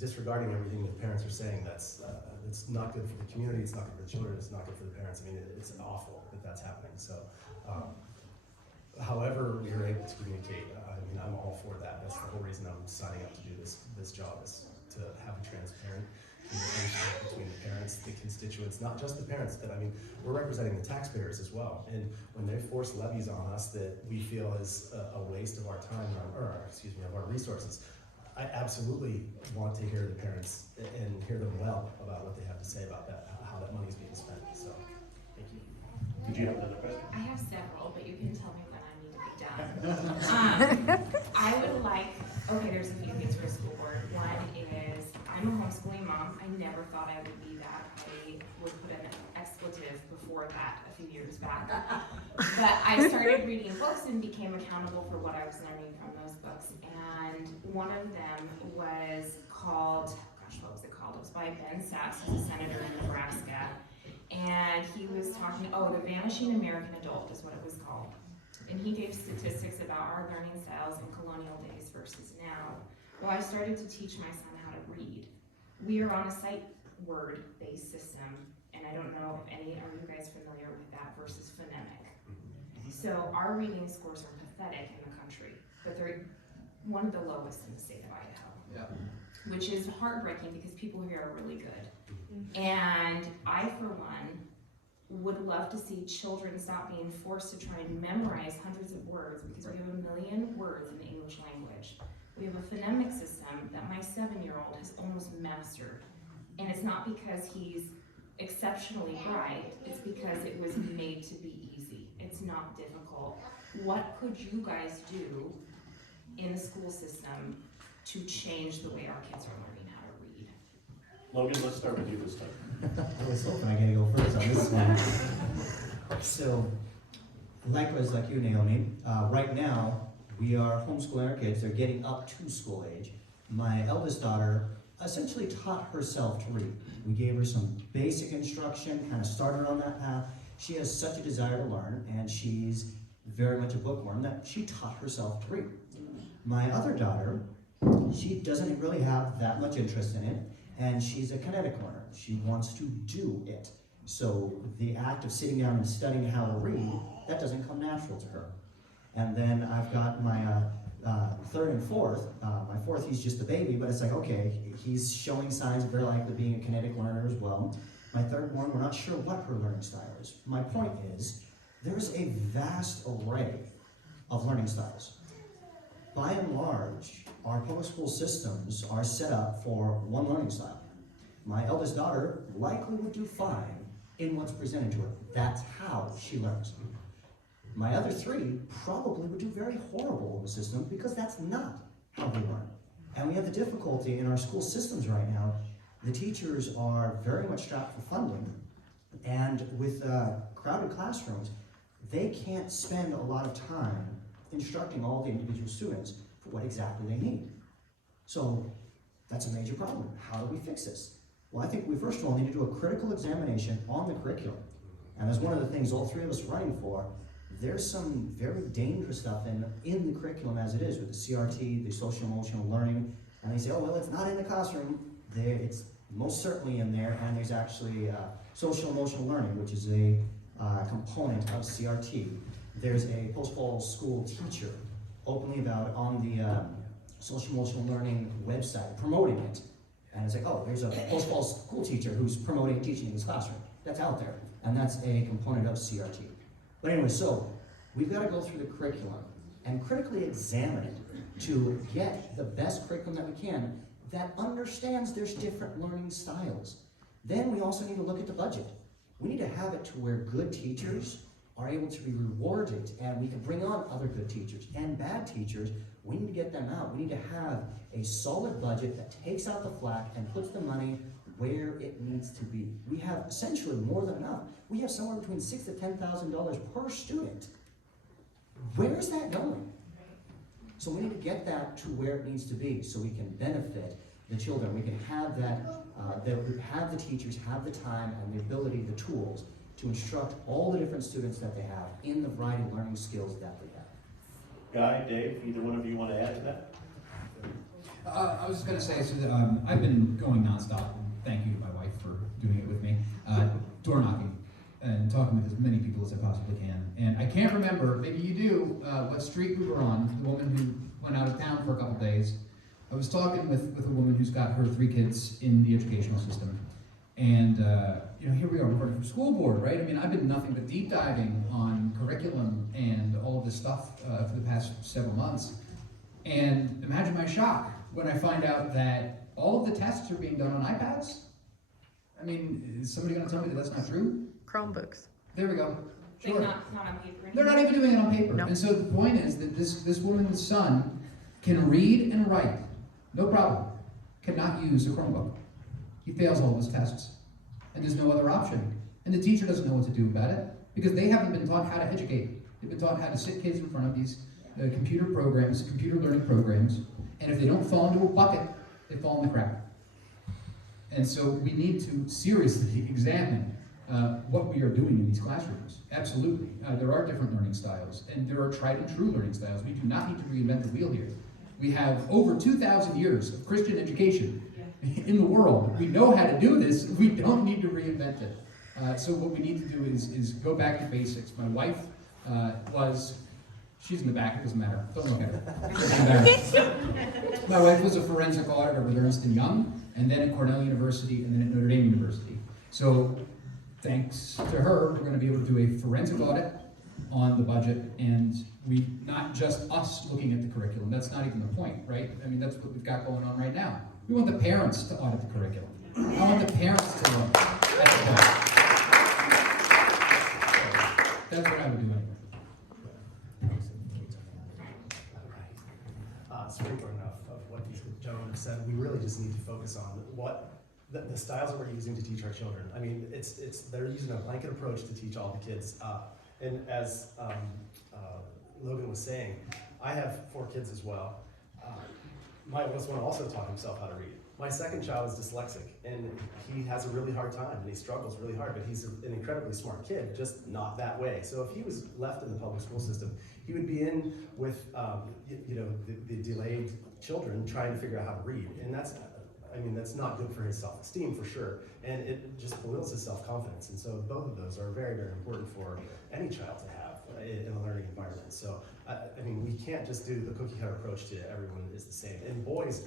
disregarding everything that parents are saying, that's it's not good for the community, it's not good for the children, it's not good for the parents. I mean, it's awful that that's happening. So, however we are able to communicate, I mean, I'm all for that. That's the whole reason I'm signing up to do this job, is to have a transparent communication between the parents, the constituents, not just the parents, but I mean, we're representing the taxpayers as well. And when they force levies on us that we feel is a waste of our time, of our resources, I absolutely want to hear the parents and hear them well about what they have to say about that, how that money is being spent. So, thank you. Did you have another question? I have several, but you can tell me when I need to be done. I would like, okay, there's a few things for a school board. One is, I'm a homeschooling mom. I never thought I would be that. I would put an expletive before that a few years back. But I started reading books and became accountable for what I was learning from those books. And one of them was called, what was it called? It was by Ben Sass, who's a senator in Nebraska. And he was talking, The Vanishing American Adult is what it was called. And he gave statistics about our learning styles in colonial days versus now. Well, I started to teach my son how to read. We are on a sight word-based system, and I don't know if any, are you guys familiar with that, versus phonemic? So our reading scores are pathetic in the country, but they're one of the lowest in the state of Idaho. Yeah. Which is heartbreaking because people here are really good. And I, for one, would love to see children stop being forced to try and memorize hundreds of words, because we have 1 million words in the English language. We have a phonemic system that my 7-year-old has almost mastered. And it's not because he's exceptionally bright, it's because it was made to be easy. It's not difficult. What could you guys do in the school system to change the way our kids are learning how to read? Logan, let's start with you this time. I was hoping I gotta go first on this one. So, likewise, like you, Naomi, right now we are homeschooling our kids. They're getting up to school age. My eldest daughter essentially taught herself to read. We gave her some basic instruction, kind of started her on that path. She has such a desire to learn, and she's very much a bookworm that she taught herself to read. My other daughter, she doesn't really have that much interest in it, and she's a kinetic learner. She wants to do it. So the act of sitting down and studying how to read, that doesn't come natural to her. And then I've got my third and fourth. My fourth, he's just a baby, but it's like, okay, he's showing signs of very likely being a kinetic learner as well. My third one, we're not sure what her learning style is. My point is, there's a vast array of learning styles. By and large, our public school systems are set up for one learning style. My eldest daughter likely would do fine in what's presented to her. That's how she learns. My other three probably would do very horrible in the system because that's not how they learn. And we have the difficulty in our school systems right now. The teachers are very much strapped for funding, and with crowded classrooms, they can't spend a lot of time instructing all the individual students for what exactly they need. So that's a major problem. How do we fix this? Well, I think we first of all need to do a critical examination on the curriculum. And as one of the things all three of us are running for, there's some very dangerous stuff in the curriculum as it is with the CRT, the social emotional learning, and they say, oh, well, it's not in the classroom. It's most certainly in there, and there's actually social emotional learning, which is a component of CRT. There's a post-fall school teacher openly about on the social emotional learning website, promoting it. And it's like, oh, there's a post-fall school teacher who's promoting teaching in this classroom. That's out there, and that's a component of CRT. But anyway, so we've got to go through the curriculum and critically examine it to get the best curriculum that we can that understands there's different learning styles. Then we also need to look at the budget. We need to have it to where good teachers are able to be rewarded, and we can bring on other good teachers. And bad teachers, we need to get them out. We need to have a solid budget that takes out the flack and puts the money where it needs to be. We have essentially more than enough. We have somewhere between $6,000 to $10,000 per student. Where is that going? So we need to get that to where it needs to be so we can benefit the children. We can have that, have the teachers have the time and the ability, the tools to instruct all the different students that they have in the variety of learning skills that they have. Guy, Dave, either one of you want to add to that? I was just going to say, so that, I've been going nonstop, and thank you to my wife for doing it with me, door knocking and talking with as many people as I possibly can. And I can't remember, maybe you do, what street we were on, the woman who went out of town for a couple days. I was talking with a woman who's got her 3 kids in the educational system. And, here we are, we're running for school board, right? I mean, I've been nothing but deep diving on curriculum and all of this stuff for the past several months. And imagine my shock when I find out that all of the tests are being done on iPads. I mean, is somebody going to tell me that that's not true? Chromebooks. There we go. Like Sure. not on paper anymore? They're not even doing it on paper. No. And so the point is that this woman's son can read and write, no problem, cannot use a Chromebook. He fails all of his tests. And there's no other option. And the teacher doesn't know what to do about it because they haven't been taught how to educate. They've been taught how to sit kids in front of these computer programs, computer learning programs, and if they don't fall into a bucket, they fall in the crack. And so we need to seriously examine what we are doing in these classrooms. Absolutely. There are different learning styles, and there are tried and true learning styles. We do not need to reinvent the wheel here. We have over 2,000 years of Christian education in the world. We know how to do this. We don't need to reinvent it. So what we need to do is go back to basics. My wife she's in the back, it doesn't matter. Don't look at her. My wife was a forensic auditor with Ernst & Young, and then at Cornell University, and then at Notre Dame University. So thanks to her, we're going to be able to do a forensic audit on the budget, and not just us looking at the curriculum. That's not even the point, right? I mean, that's what we've got going on right now. We want the parents to audit the curriculum. I want the parents to look at the budget. That's what I would do anyway. Sprinkler enough of what these gentlemen have said. We really just need to focus on what the styles that we're using to teach our children. I mean, they're using a blanket approach to teach all the kids. And as Logan was saying, I have 4 kids as well. My oldest one also taught himself how to read. My second child is dyslexic, and he has a really hard time, and he struggles really hard, but he's an incredibly smart kid, just not that way. So if he was left in the public school system, he would be in with the delayed children trying to figure out how to read. And that's not good for his self-esteem for sure, and it just belittles his self-confidence. And so both of those are very, very important for any child to have in a learning environment. So we can't just do the cookie cutter approach to everyone is the same. And boys,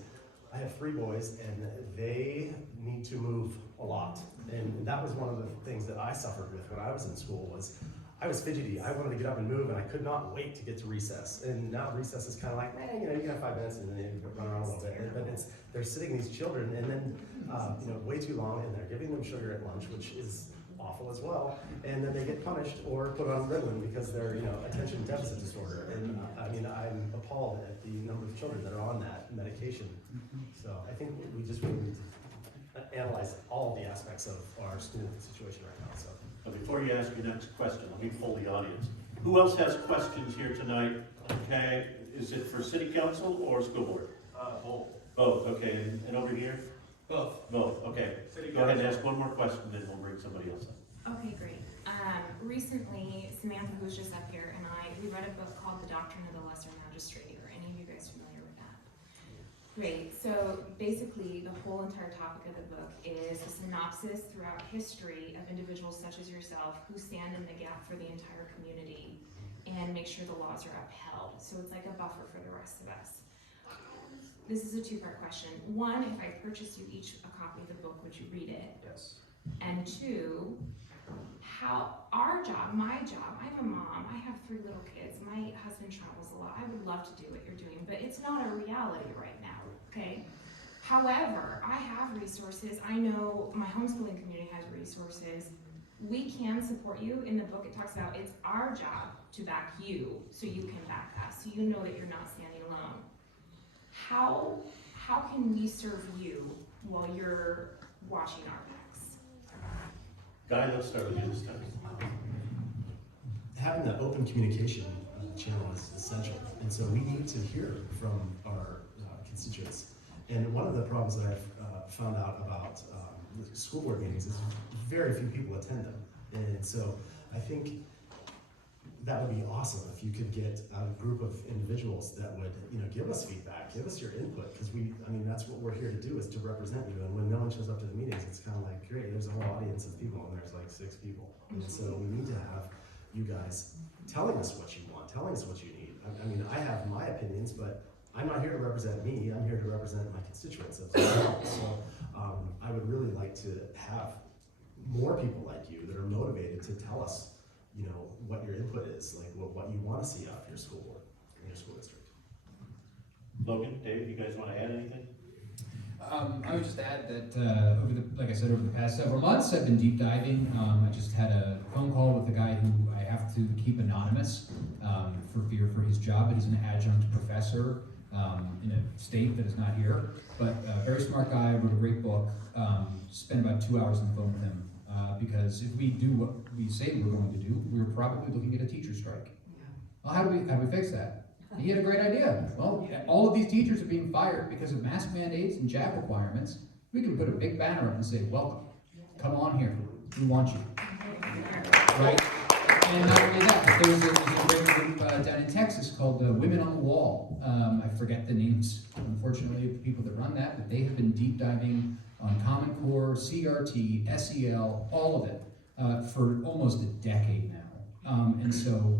I have 3 boys, and they need to move a lot. And that was one of the things that I suffered with when I was in school was I was fidgety. I wanted to get up and move, and I could not wait to get to recess. And now recess is kind of like, you can have 5 minutes and then you run around a little bit. But they're sitting these children, and then way too long, and they're giving them sugar at lunch, which is awful as well. And then they get punished or put on Ritalin because they're attention deficit disorder. And I'm appalled at the number of children that are on that medication. So I think we just really need to analyze all the aspects of our school situation right now. So. But before you ask your next question, let me poll the audience. Who else has questions here tonight? Okay, is it for city council or school board? Both. Both, okay, and over here? Both. Both, okay. Go ahead and ask one more question, then we'll bring somebody else up. Okay, great. Recently, Samantha, who was just up here, and we read a book called The Doctrine of the Lesser Magistrate. Are any of you guys familiar with that? Great. So basically, the whole entire topic of the book is a synopsis throughout history of individuals such as yourself who stand in the gap for the entire community and make sure the laws are upheld. So it's like a buffer for the rest of us. This is a 2-part question. 1, if I purchased you each a copy of the book, would you read it? Yes. And 2, my job, I'm a mom, I have 3 little kids, my husband travels a lot, I would love to do what you're doing, but it's not a reality right now, okay? However, I have resources, I know my homeschooling community has resources, we can support you. In the book it talks about it's our job to back you so you can back us, so you know that you're not standing alone. How can we serve you while you're watching our backs? Guy, let's start with you this time. Having that open communication channel is essential, and so we need to hear from our constituents. And one of the problems that I've found out about the school board meetings is very few people attend them, and so I think that would be awesome if you could get a group of individuals that would, give us feedback, give us your input, because that's what we're here to do, is to represent you. And when no one shows up to the meetings, it's kind of like, great, there's a whole audience of people, and there's like 6 people. And so we need to have you guys telling us what you want, telling us what you need. I have my opinions, but I'm not here to represent me, I'm here to represent my constituents as well. So I would really like to have more people like you that are motivated to tell us, what your input is, like what you want to see out of your school board, in your school district. Logan, Dave, you guys want to add anything? I would just add that, over the past several months, I've been deep diving. I just had a phone call with a guy who I have to keep anonymous for fear for his job, but he's an adjunct professor in a state that is not here. But a very smart guy, wrote a great book. Spent about 2 hours on the phone with him because if we do what we say we're going to do, we're probably looking at a teacher strike. Well, how do we fix that? He had a great idea. Well, all of these teachers are being fired because of mask mandates and jab requirements. We can put a big banner up and say, welcome, come on here, we want you. Right? And not only that, but there's a great group down in Texas called Women on the Wall. I forget the names, unfortunately, of the people that run that, but they have been deep diving on Common Core, CRT, SEL, all of it, for almost a decade now. And so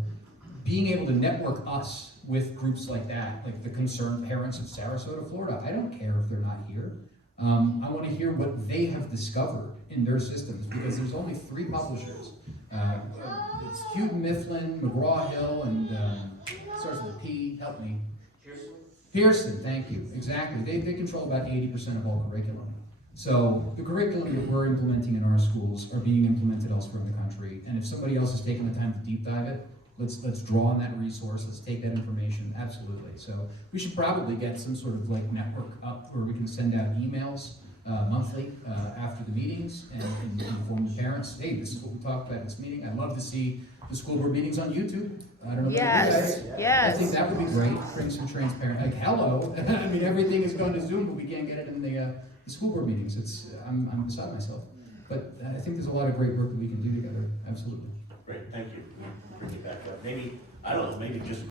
being able to network us with groups like that, like the Concerned Parents of Sarasota, Florida, I don't care if they're not here. I want to hear what they have discovered in their systems, because there's only 3 publishers. It's Hugh Mifflin, McGraw-Hill, and starts with a P, help me. Pearson, thank you, exactly. They control about 80% of all curriculum. So the curriculum that we're implementing in our schools are being implemented elsewhere in the country, and if somebody else is taking the time to deep dive it, let's draw on that resource, let's take that information, absolutely. So we should probably get some sort of like network up where we can send out emails monthly after the meetings and inform the parents, hey, this is what we talked about in this meeting. I'd love to see the school board meetings on YouTube. I don't know about you guys. Yes. I think that would be great, bring some transparent, like hello, everything is going to Zoom, but we can't get it in the school board meetings. I'm beside myself. But I think there's a lot of great work that we can do together, absolutely. Great, thank you. Bring it back up. Maybe, I don't know, maybe just